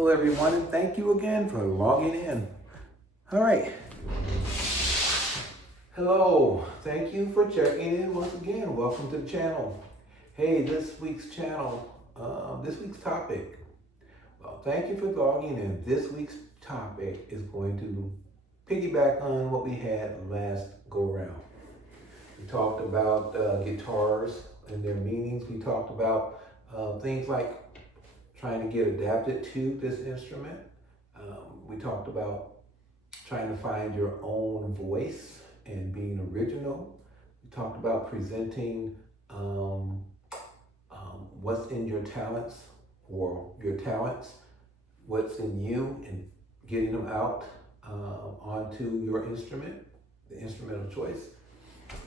Hello everyone, and thank you again for logging in. All right. Hello, thank you for checking in once again. Welcome to the channel. Hey, this week's topic. Well, thank you for logging in. This week's topic is going to piggyback on what we had last go around. We talked about guitars and their meanings. We talked about things like trying to get adapted to this instrument. We talked about trying to find your own voice and being original. We talked about presenting what's in your talents or your talents, what's in you, and getting them out onto your instrument, the instrument of choice.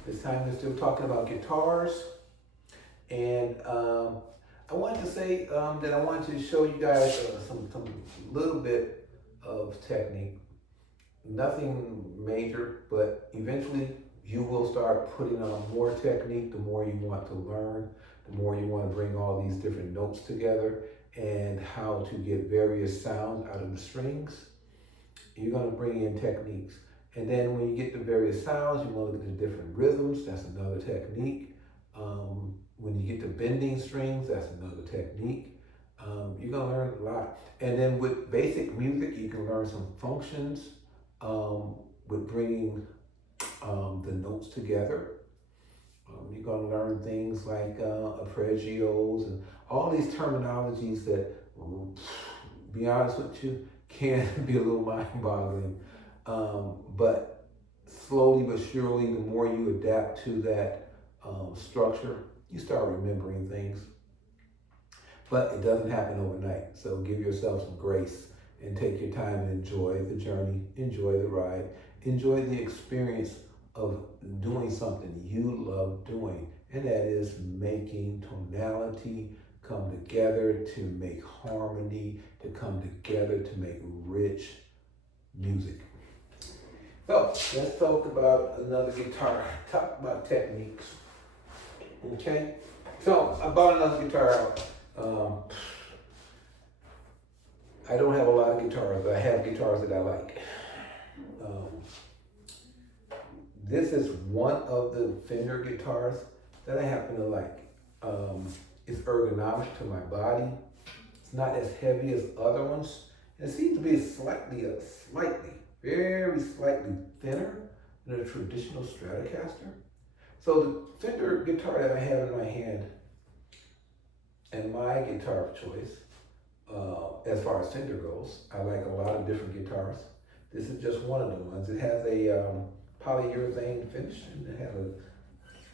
This time we're still talking about guitars, and I wanted to say that I wanted to show you guys some little bit of technique. Nothing major, but eventually you will start putting on more technique the more you want to learn, the more you want to bring all these different notes together and how to get various sounds out of the strings. You're going to bring in techniques. And then when you get the various sounds, you want to look at the different rhythms. That's another technique. When you get to bending strings, that's another technique. You're going to learn a lot. And then with basic music, you can learn some functions with bringing the notes together. You're going to learn things like arpeggios and all these terminologies that, be honest with you, can be a little mind-boggling. But slowly but surely, the more you adapt to that structure, you start remembering things. But it doesn't happen overnight. So give yourself some grace and take your time and enjoy the journey, enjoy the ride, enjoy the experience of doing something you love doing. And that is making tonality come together to make harmony, to come together to make rich music. So let's talk about another guitar, talk about techniques. Okay, so I bought another guitar. I don't have a lot of guitars, but I have guitars that I like. This is one of the Fender guitars that I happen to like. It's ergonomic to my body. It's not as heavy as other ones. It seems to be very slightly thinner than a traditional Stratocaster. So the Fender guitar that I have in my hand and my guitar of choice, as far as Fender goes, I like a lot of different guitars. This is just one of the ones. It has a polyurethane finish and it has a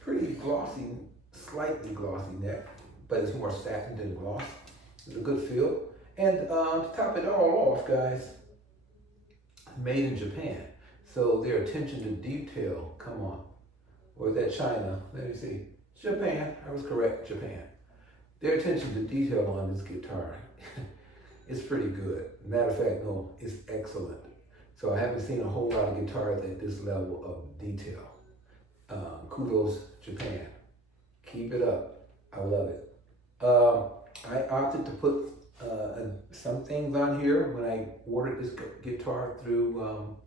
pretty glossy, slightly glossy neck, but it's more satin than gloss. It's a good feel. And to top it all off, guys, made in Japan. So their attention to detail, come on. Or is that China? Let me see. Japan, I was correct, Japan. Their attention to detail on this guitar is pretty good. Matter of fact, no, it's excellent. So I haven't seen a whole lot of guitars at this level of detail. Kudos, Japan. Keep it up. I love it. I opted to put some things on here when I ordered this guitar through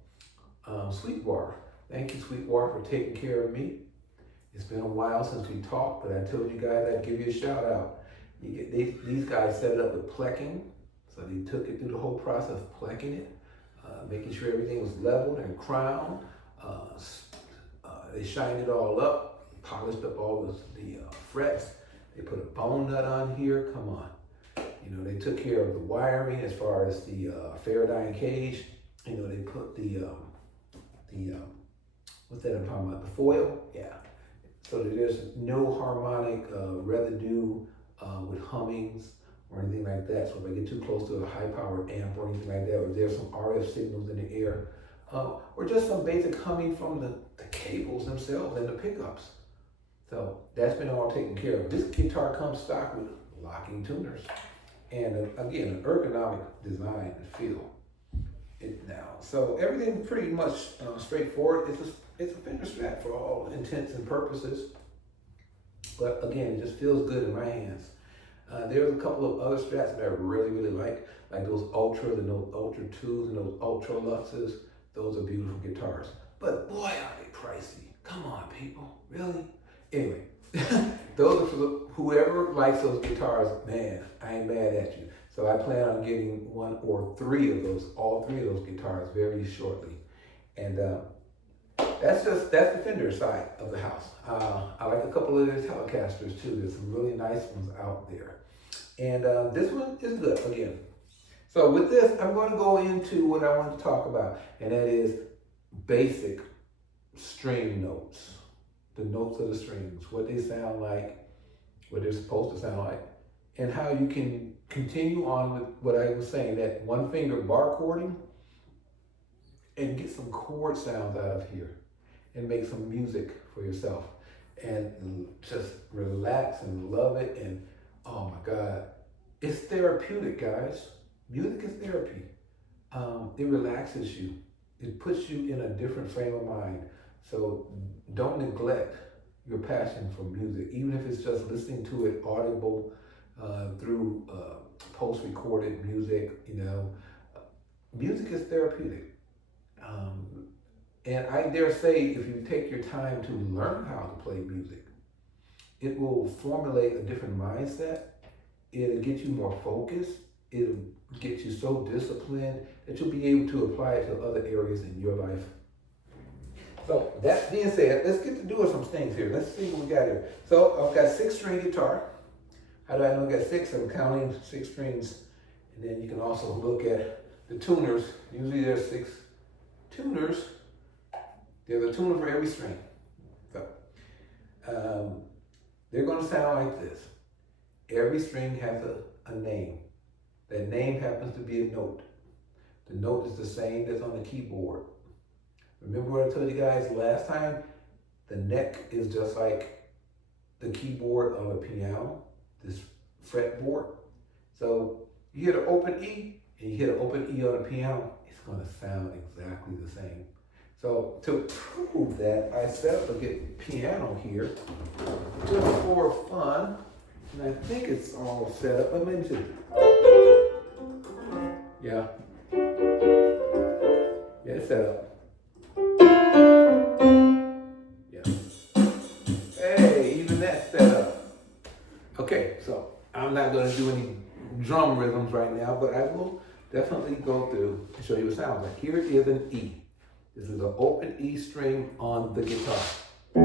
Sweetwater. Thank you, Sweetwater, for taking care of me. It's been a while since we talked, but I told you guys I'd give you a shout out. These guys set it up with plecking, so they took it through the whole process of plecking it, making sure everything was leveled and crowned. They shined it all up, polished up all the frets. They put a bone nut on here. Come on. You know, they took care of the wiring as far as the Faraday cage. You know, they put the what's that I'm talking about? The foil, yeah. So that there's no harmonic residue with hummings or anything like that. So if I get too close to a high-powered amp or anything like that, or there's some RF signals in the air, or just some basic humming from the cables themselves and the pickups. So that's been all taken care of. This guitar comes stock with locking tuners. And again, an ergonomic design and feel it now. So everything pretty much straightforward. It's a Fender Strat for all intents and purposes. But again, it just feels good in my hands. There's a couple of other strats that I really like those Ultras and those Ultra 2s and those Ultra Luxes. Those are beautiful guitars. But boy, are they pricey. Come on, people, really? Anyway, those are for whoever likes those guitars, man, I ain't mad at you. So I plan on getting one or three of those, all three of those guitars very shortly. And that's the Fender side of the house. I like a couple of the Telecasters too. There's some really nice ones out there. And this one is good again. So with this, I'm going to go into what I want to talk about, and that is basic string notes. The notes of the strings, what they sound like, what they're supposed to sound like, and how you can continue on with what I was saying, that one finger bar chording, and get some chord sounds out of here and make some music for yourself and just relax and love it. And oh my God, it's therapeutic, guys. Music is therapy. It relaxes you. It puts you in a different frame of mind. So don't neglect your passion for music, even if it's just listening to it audible through post-recorded music. Music is therapeutic. And I dare say, if you take your time to learn how to play music, it will formulate a different mindset. It'll get you more focused. It'll get you so disciplined that you'll be able to apply it to other areas in your life. So that being said, let's get to doing some things here. Let's see what we got here. So I've got 6-string guitar. How do I know I got 6? I'm counting 6 strings. And then you can also look at the tuners. Usually there's 6 tuners. There's a tuner for every string. So they're going to sound like this. Every string has a name. That name happens to be a note. The note is the same that's on the keyboard. Remember what I told you guys last time? The neck is just like the keyboard on a piano, this fretboard. So you hit an open E and you hit an open E on a piano, it's going to sound exactly the same. So to prove that, I set up a piano here just for fun. And I think it's all set up. Let me see. Yeah. Yeah, it's set up. Yeah. Hey, even that's set up. Okay, so I'm not going to do any drum rhythms right now, but I will definitely go through and show you what it sounds like. Here is an E. This is an open E string on the guitar. You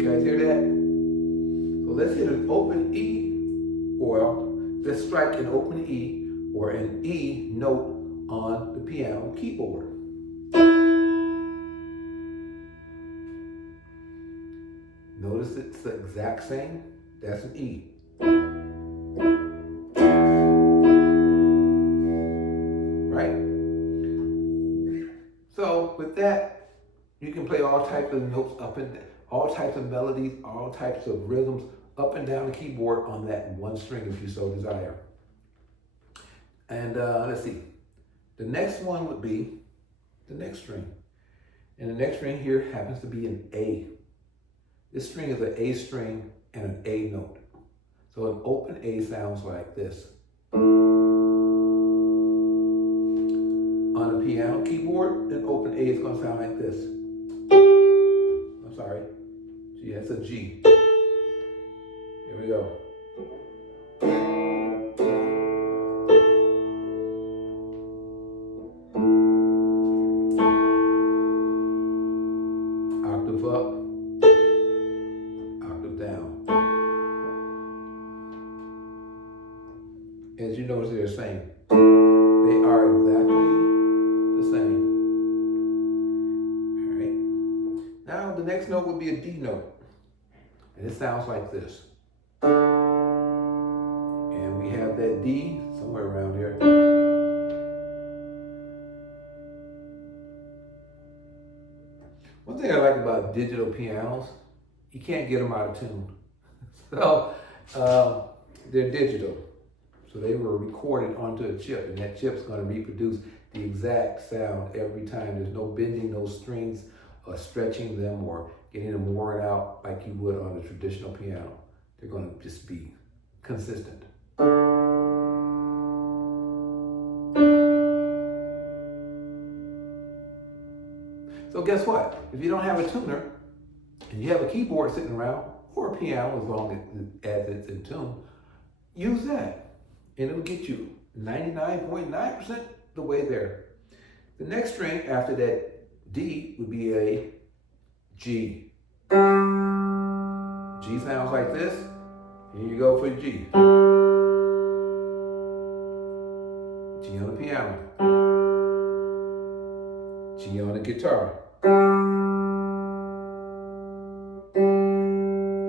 guys hear that? So let's hit an open E, or let's strike an open E or an E note on the piano keyboard. Notice it's the exact same. That's an E. Right? So with that, you can play all types of notes up and down, all types of melodies, all types of rhythms up and down the keyboard on that one string if you so desire. And let's see. The next one would be the next string. And the next string here happens to be an A. This string is an A string and an A note. So an open A sounds like this. On a piano keyboard, an open A is going to sound like this. I'm sorry. Gee, that's a G. Here we go. Octave up, octave down. As you notice, they're the same. They are exactly the same. All right. Now the next note would be a D note. And it sounds like this. And we have that D somewhere around here. One thing I like about digital pianos, you can't get them out of tune. So they're digital. So they were recorded onto a chip, and that chip's going to reproduce the exact sound every time. There's no bending those strings or stretching them or getting them worn out like you would on a traditional piano. They're going to just be consistent. So guess what? If you don't have a tuner and you have a keyboard sitting around or a piano, as long as it's in tune, use that and it'll get you 99.9% the way there. The next string after that D would be a G. G sounds like this. Here you go for G. G on the piano. G on the guitar.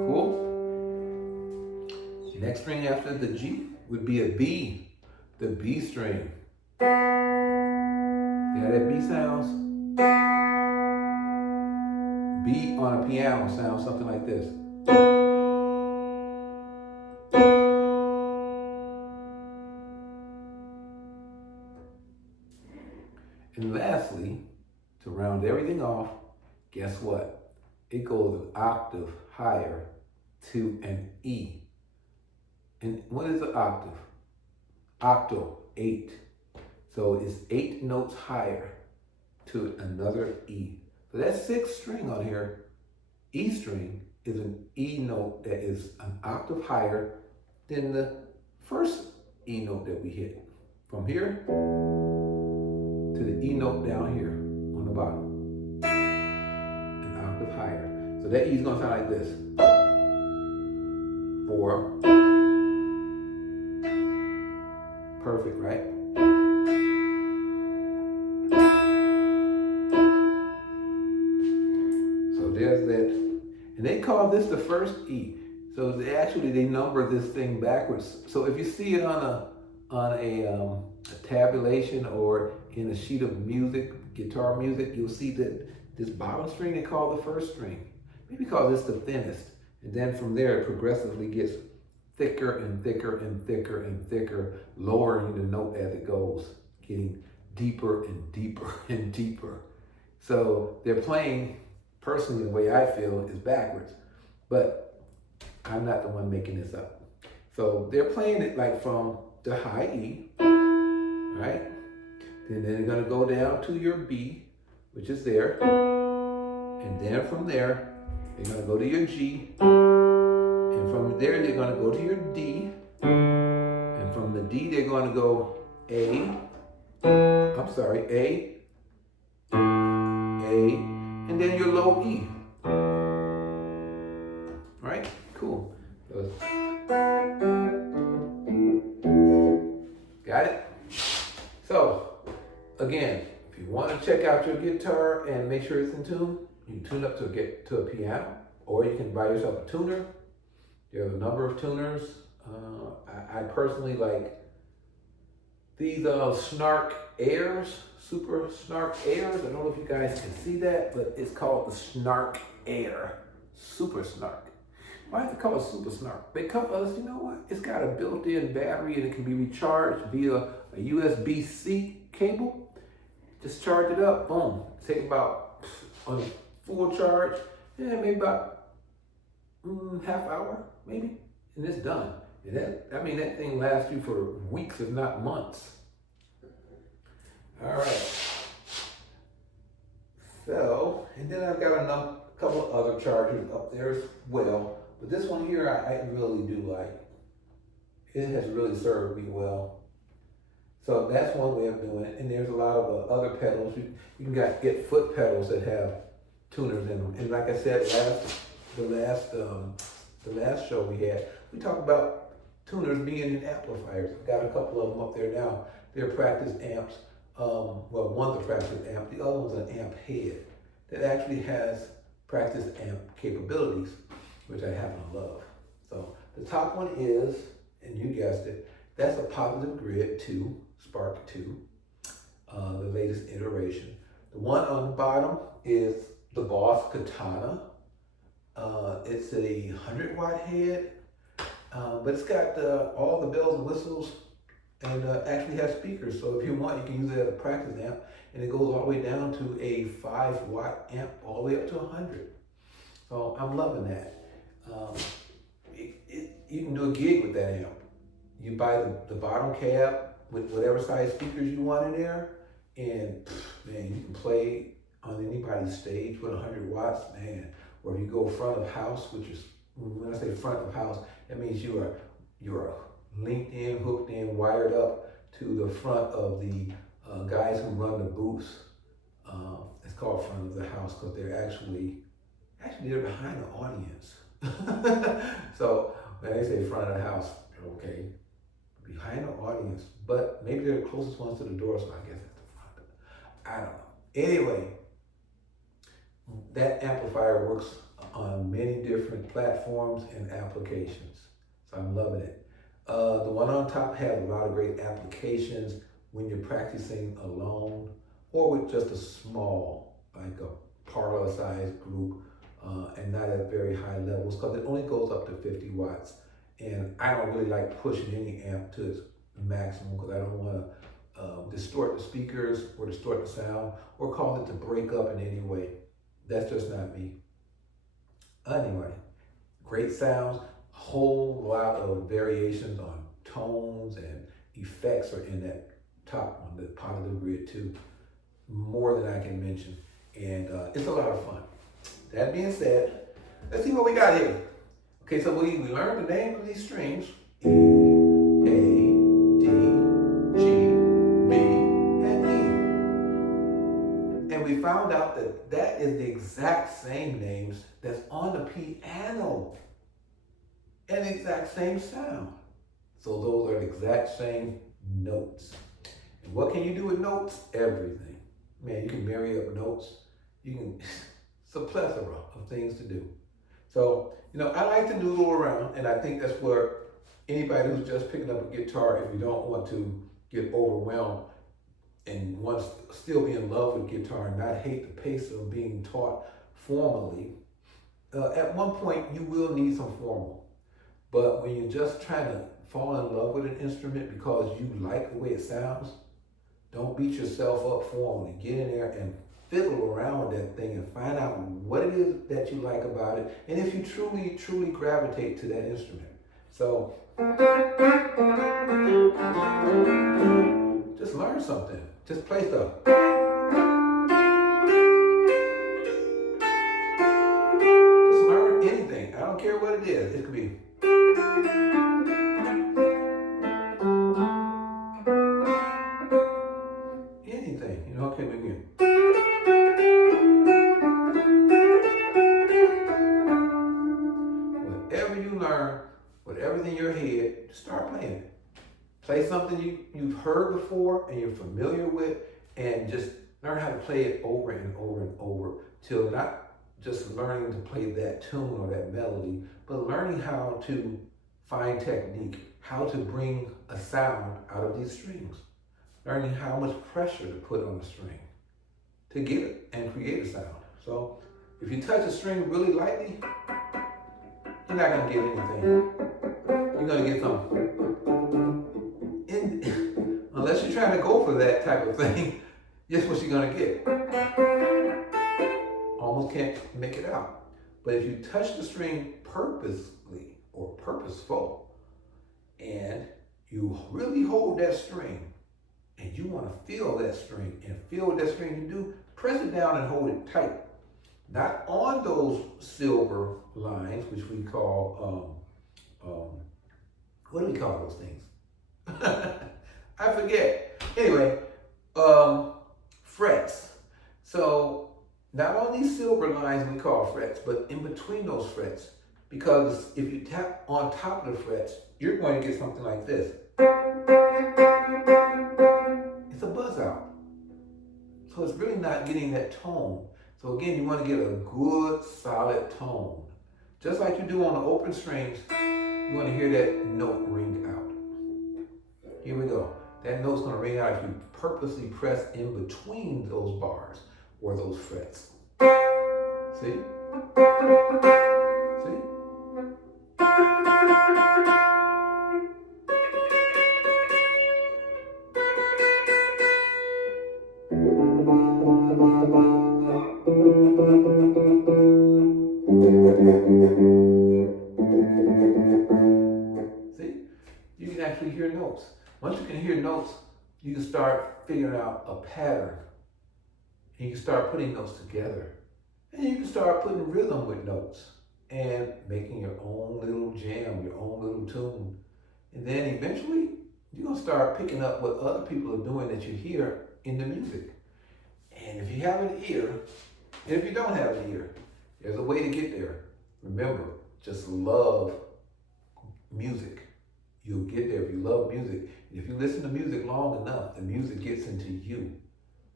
Cool? Next string after the G would be a B. The B string. Yeah, that B sounds. B on a piano sounds something like this. And lastly, to round everything off, guess what? It goes an octave higher to an E. And what is an octave? Octo, 8. So it's 8 notes higher to another E. So that 6th string on here, E string, is an E note that is an octave higher than the first E note that we hit. From here to the E note down here on the bottom, an octave higher. So that E is gonna sound like this. 4. Perfect, right? So there's that. And they call this the first E. So they number this thing backwards. So if you see it on a tabulation or in a sheet of music, guitar music, you'll see that this bottom string they call the first string. Maybe because it's the thinnest. And then from there it progressively gets thicker and thicker and thicker and thicker, lowering the note as it goes, getting deeper and deeper and deeper. So they're playing, personally, the way I feel is backwards, but I'm not the one making this up. So they're playing it like from the high E, right? And then they're gonna go down to your B, which is there. And then from there, they're gonna go to your G. And from there, they're gonna go to your D. And from the D, they're gonna go A, and then your low E. Right? Cool. Got it? So, again, if you want to check out your guitar and make sure it's in tune, you can tune up to a piano, or you can buy yourself a tuner. There are a number of tuners. I personally like these Snark Airs, Super Snark Airs. I don't know if you guys can see that, but it's called the Snark Air, Super Snark. Why is it called Super Snark? Because, you know what? It's got a built-in battery and it can be recharged via a USB-C cable. Just charge it up, boom. Take about, on a full charge, maybe about half hour, maybe, and it's done. And that thing lasts you for weeks, if not months. All right. So, and then I've got a couple of other chargers up there as well. But this one here, I really do like. It has really served me well. So that's one way of doing it. And there's a lot of other pedals. You can get foot pedals that have tuners in them. And like I said, the last show we had, we talked about tuners being in amplifiers. I've got a couple of them up there now. They're practice amps. Well, one's a practice amp. The other one's an amp head that actually has practice amp capabilities, which I happen to love. So the top one is, and you guessed it, that's a Positive Grid 2, Spark 2, the latest iteration. The one on the bottom is the Boss Katana. It's a 100-watt head, but it's got all the bells and whistles and actually has speakers. So if you want, you can use it as a practice amp, and it goes all the way down to a 5-watt amp, all the way up to 100. So I'm loving that. you can do a gig with that amp. You buy the bottom cab with whatever size speakers you want in there, and man, you can play on anybody's stage with 100 watts, man. Or if you go front of house, which is, when I say front of house, that means you are linked in, hooked in, wired up to the front of the guys who run the booths. It's called front of the house because they're actually they're behind the audience. So when they say front of the house, okay, behind the audience, but maybe they're the closest ones to the door, so I guess it's the front. I don't know. Anyway, that amplifier works on many different platforms and applications, so I'm loving it. The one on top has a lot of great applications when you're practicing alone or with just a small, like a parlor-sized group, and not at very high levels, because it only goes up to 50 watts. And I don't really like pushing any amp to its maximum because I don't want to distort the speakers or distort the sound or cause it to break up in any way. That's just not me. Anyway, great sounds, a whole lot of variations on tones and effects are in that top one, the positive grid too. More than I can mention. And it's a lot of fun. That being said, let's see what we got here. Okay, so we learned the name of these strings. E, A, D, G, B, and E. And we found out that that is the exact same names that's on the piano. And the exact same sound. So those are the exact same notes. And what can you do with notes? Everything. Man, you can marry up notes. You can, it's a plethora of things to do. So, I like to noodle around, and I think that's where anybody who's just picking up a guitar, if you don't want to get overwhelmed and want to still be in love with guitar and not hate the pace of being taught formally, at one point you will need some formal. But when you're just trying to fall in love with an instrument because you like the way it sounds, don't beat yourself up formally. Get in there and fiddle around with that thing and find out what it is that you like about it, and if you truly, truly gravitate to that instrument. So, just learn something. Just play stuff. Just learn anything. I don't care what it is. It could be anything. Okay, begin. Whatever you learn, whatever's in your head, start playing it. Play something you've heard before and you're familiar with, and just learn how to play it over and over and over, till not just learning to play that tune or that melody, but learning how to find technique, how to bring a sound out of these strings, learning how much pressure to put on the string to get it and create a sound. So if you touch a string really lightly, you're not gonna get anything. You're gonna get something. Unless you're trying to go for that type of thing, guess what you're gonna get? Almost can't make it out. But if you touch the string purposely or purposeful, and you really hold that string, and you want to feel that string, and feel what that string can do, press it down and hold it tight. Not on those silver lines, which we call, what do we call those things? I forget. Anyway, frets. So not on these silver lines we call frets, but in between those frets, because if you tap on top of the frets, you're going to get something like this. It's a buzz out. So it's really not getting that tone. So again, you want to get a good, solid tone. Just like you do on the open strings, you want to hear that note ring out. Here we go. That note's going to ring out if you purposely press in between those bars or those frets. See? See? you can actually hear notes. Once you can hear notes, you can start figuring out a pattern. And you can start putting notes together. And you can start putting rhythm with notes and making your own little jam, your own little tune. And then eventually, you're going to start picking up what other people are doing that you hear in the music. And if you have an ear, and if you don't have an ear, there's a way to get there. Remember, just love music. You'll get there if you love music. And if you listen to music long enough, the music gets into you.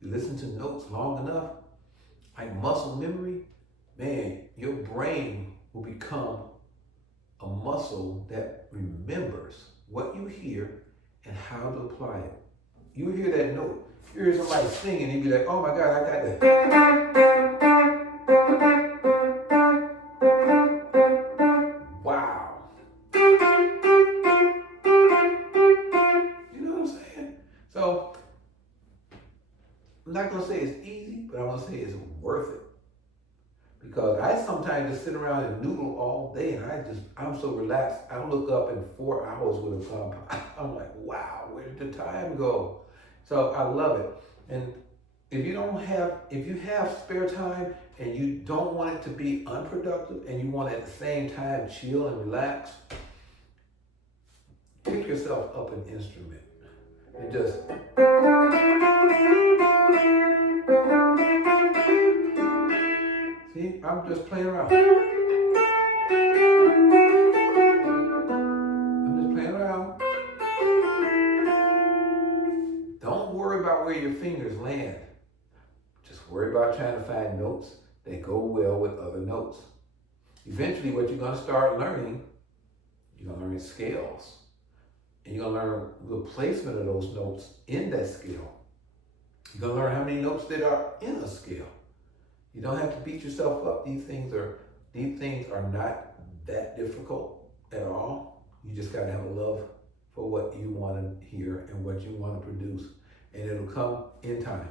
You listen to notes long enough, like muscle memory, man, your brain will become a muscle that remembers what you hear and how to apply it. You hear that note, you hear somebody singing, and you be like, oh my God, I got that. Wow. You know what I'm saying? So, I'm not gonna say it's easy, but I'm gonna say it's worth it. Because I sometimes just sit around and noodle all day, and I'm so relaxed. I look up in 4 hours would have gone by. I'm like, wow, where did the time go? So I love it. And if you have spare time and you don't want it to be unproductive and you want to at the same time chill and relax, pick yourself up an instrument and just see, I'm just playing around. I'm just playing around. Don't worry about where your fingers land. Just worry about trying to find notes that go well with other notes. Eventually, what you're going to start learning, you're going to learn scales. And you're going to learn the placement of those notes in that scale. You're going to learn how many notes that are in a scale. You don't have to beat yourself up. These things are not that difficult at all. You just got to have a love for what you want to hear and what you want to produce. And it'll come in time.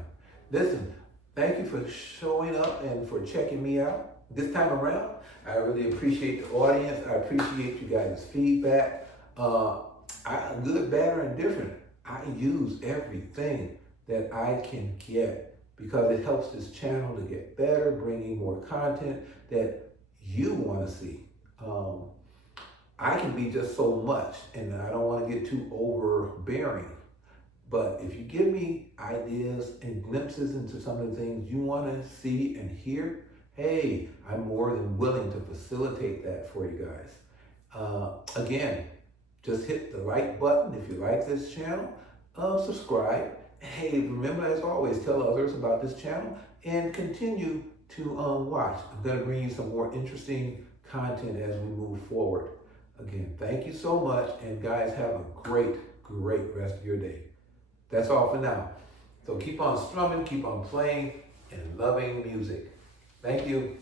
Listen, thank you for showing up and for checking me out this time around. I really appreciate the audience. I appreciate you guys' feedback. Good, bad, or indifferent. I use everything that I can get because it helps this channel to get better, bringing more content that you want to see. I can be just so much, and I don't want to get too overbearing. But if you give me ideas and glimpses into some of the things you want to see and hear, hey, I'm more than willing to facilitate that for you guys. Again, just hit the like button if you like this channel. Subscribe. Hey, remember, as always, tell others about this channel and continue to watch. I'm going to bring you some more interesting content as we move forward. Again, thank you so much, and guys, have a great rest of your day. That's all for now. So keep on strumming, keep on playing, and loving music. Thank you.